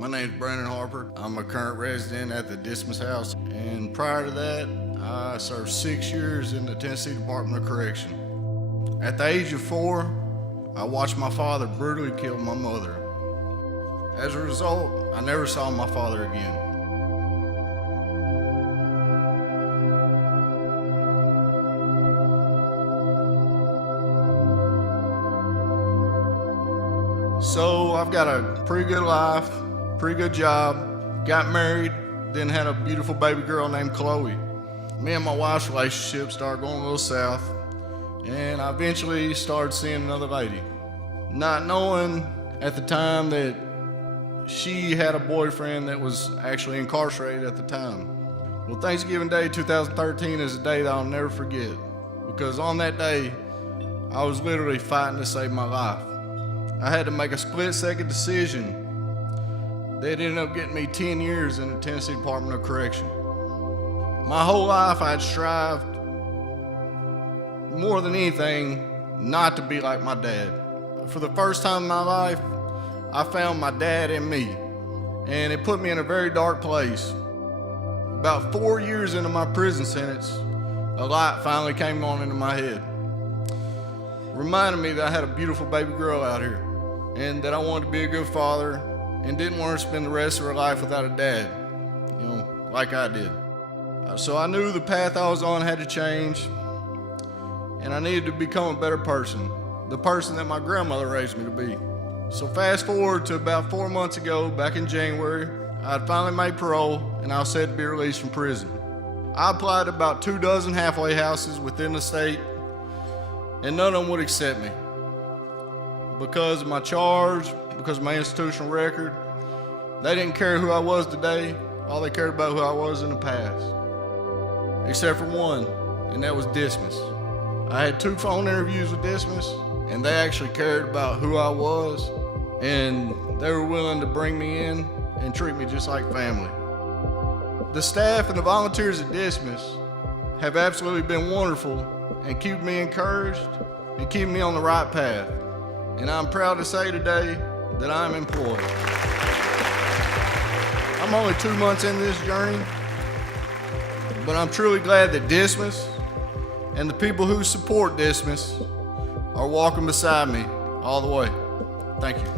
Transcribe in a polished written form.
My name's Brandon Harper. I'm a current resident at the Dismas house, and prior to that, I served 6 years in the Tennessee Department of Correction. At the age of 4, I watched my father brutally kill my mother. As a result, I never saw my father again. So I've got a pretty good life, pretty good job, got married, then had a beautiful baby girl named Chloe. Me and my wife's relationship started going a little south, and I eventually started seeing another lady. Not knowing at the time that she had a boyfriend that was actually incarcerated at the time. Well, Thanksgiving Day 2013 is a day that I'll never forget, because on that day, I was literally fighting to save my life. I had to make a split-second decision that ended up getting me 10 years in the Tennessee Department of Correction. My whole life I had strived, more than anything, not to be like my dad. For the first time in my life, I found my dad in me, and it put me in a very dark place. About 4 years into my prison sentence, a light finally came on into my head, reminding me that I had a beautiful baby girl out here, and that I wanted to be a good father and didn't want her to spend the rest of her life without a dad, like I did. So I knew the path I was on had to change, and I needed to become a better person, the person that my grandmother raised me to be. So fast forward to about 4 months ago, back in January, I had finally made parole and I was set to be released from prison. I applied to about 24 halfway houses within the state, and none of them would accept me. Because of my charge, because of my institutional record, they didn't care who I was today. All they cared about who I was in the past. Except for one, and that was Dismas. I had 2 phone interviews with Dismas, and they actually cared about who I was, and they were willing to bring me in and treat me just like family. The staff and the volunteers at Dismas have absolutely been wonderful and keep me encouraged and keep me on the right path. And I'm proud to say today that I'm employed. I'm only 2 months into this journey, but I'm truly glad that Dismas and the people who support Dismas are walking beside me all the way. Thank you.